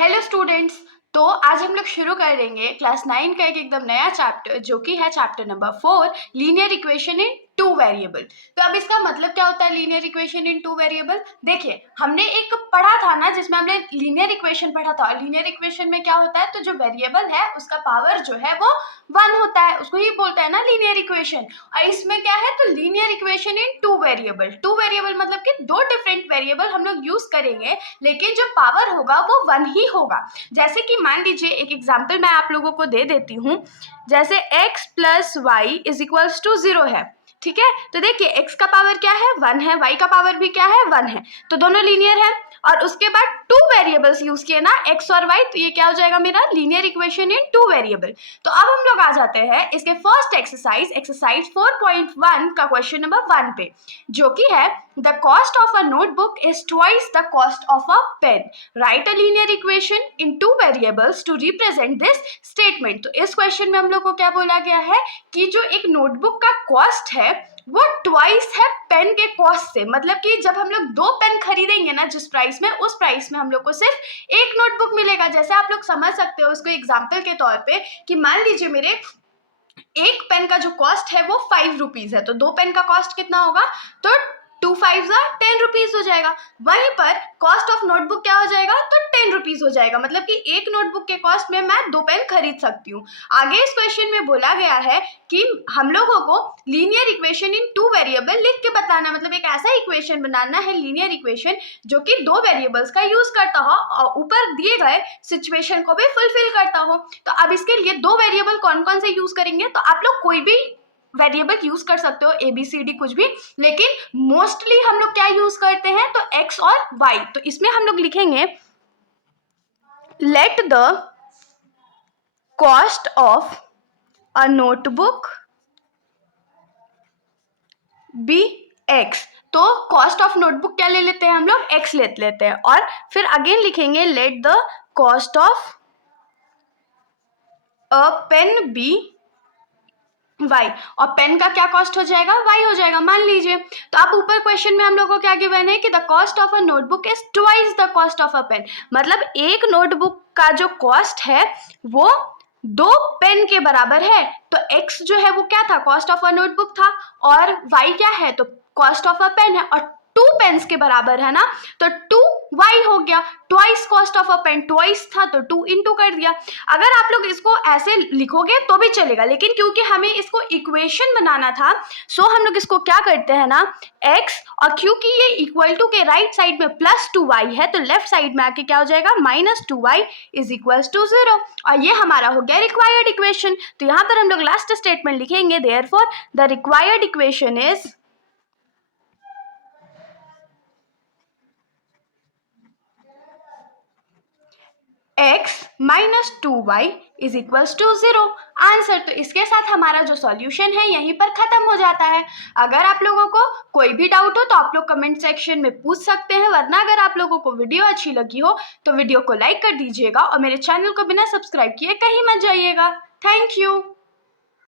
Hello students. तो आज हम लोग शुरू करेंगे क्लास 9 का एक एकदम नया चैप्टर जो कि है chapter number 4 linear equation in two variable. तो अब इसका मतलब क्या होता है linear equation in two variable? देखिए, हमने एक पढ़ा था ना जिसमें हमने लीनियर इक्वेशन पढ़ा था। लीनियर इक्वेशन में क्या होता है, तो जो वेरिएबल है उसका पावर जो है वो 1 होता है, उसको ही बोलता है ना लीनियर इक्वेशन। और इसमें क्या है, तो linear equation in two variable. Two variable मतलब कि दो डिफरेंट वेरिएबल हम लोग यूज करेंगे, लेकिन जो पावर होगा वो 1 ही होगा। जैसे कि मान लीजिए एक एग्जाम्पल मैं आप लोगों को दे देती हूँ। जैसे x plus y is equals to 0 है, ठीक है। तो देखिए x का पावर क्या है, 1 है, y का पावर भी क्या है, 1 है, तो दोनों लीनियर है। और उसके बाद टू वेरिएबल्स यूज किए ना, x और y, तो ये क्या हो जाएगा मेरा linear equation in two variable. तो अब हम लोग आ जाते हैं इसके फर्स्ट एक्सरसाइज 4.1 का क्वेश्चन नंबर 1 पे, जो कि है the cost of a notebook is twice the cost of a pen, right a linear equation in two variables to represent this statement. तो इस क्वेश्चन में हम लोग को क्या बोला गया है कि जो एक नोटबुक का कॉस्ट है वो ट्वाइस है पेन के कॉस्ट से। मतलब कि जब हम लोग 2 पेन खरीदेंगे ना जिस प्राइस में, उस प्राइस में हम लोग को सिर्फ एक नोटबुक मिलेगा। जैसे आप लोग समझ सकते हो उसको एग्जाम्पल के तौर पे कि मान लीजिए मेरे एक पेन का जो कॉस्ट है वो 5 रुपीज है, तो 2 पेन का कॉस्ट कितना होगा, तो 2 5 10 रुपीज हो जाएगा। वहीं पर कॉस्ट ऑफ नोटबुक क्या हो जाएगा, तो 10 रुपीज हो जाएगा। मतलब कि एक नोटबुक के कॉस्ट में मैं 2 पेन खरीद सकती हूँ। आगे इस क्वेश्चन में बोला गया है कि हम लोगों को linear equation in two variable लिख के बताना, मतलब एक ऐसा इक्वेशन बनाना है लीनियर इक्वेशन जो कि 2 वेरिएबल्स का यूज करता हो और ऊपर दिए गए सिचुएशन को भी फुलफिल करता हो। तो अब इसके लिए 2 वेरिएबल कौन कौन से यूज करेंगे, तो आप लोग कोई भी वेरिएबल यूज कर सकते हो, ABCD कुछ भी, लेकिन मोस्टली हम लोग क्या यूज करते हैं, तो x और y। तो इसमें हम लोग लिखेंगे let the cost of a notebook be x। तो कॉस्ट ऑफ नोटबुक क्या ले लेते हैं हम लोग, x ले लेते हैं। और फिर अगेन लिखेंगे let the cost of a pen be y, और पेन का क्या कॉस्ट हो जाएगा, y हो जाएगा मान लीजिए। तो अब ऊपर क्वेश्चन में हम लोगों को क्या गिवन है कि the cost of a notebook is twice the cost of a pen. मतलब एक नोटबुक का जो कॉस्ट है वो 2 पेन के बराबर है। तो x जो है वो क्या था, कॉस्ट ऑफ अ नोटबुक था, और y क्या है, तो कॉस्ट ऑफ अ पेन है, और 2 पेन्स के बराबर है ना, तो 2y हो गया। Twice cost of a pen, twice था तो 2 इंटू कर दिया। अगर आप लोग इसको ऐसे लिखोगे तो भी चलेगा, लेकिन क्योंकि हमें इसको इक्वेशन बनाना था, सो हम लोग इसको क्या करते हैं ना x, और क्योंकि ये इक्वल टू के राइट साइड में +2y है, तो लेफ्ट साइड में आके क्या हो जाएगा -2y इज इक्वल टू 0, और ये हमारा हो गया रिक्वायर्ड इक्वेशन। तो यहाँ पर हम लोग लास्ट स्टेटमेंट लिखेंगे therefore the required equation is x minus 2y is equals to 0 answer. तो इसके साथ हमारा जो सॉल्यूशन है यहीं पर खत्म हो जाता है। अगर आप लोगों को कोई भी डाउट हो तो आप लोग कमेंट सेक्शन में पूछ सकते हैं, वरना अगर आप लोगों को वीडियो अच्छी लगी हो तो वीडियो को लाइक कर दीजिएगा और मेरे चैनल को बिना सब्सक्राइब किए कहीं मत जाइएगा। Thank you.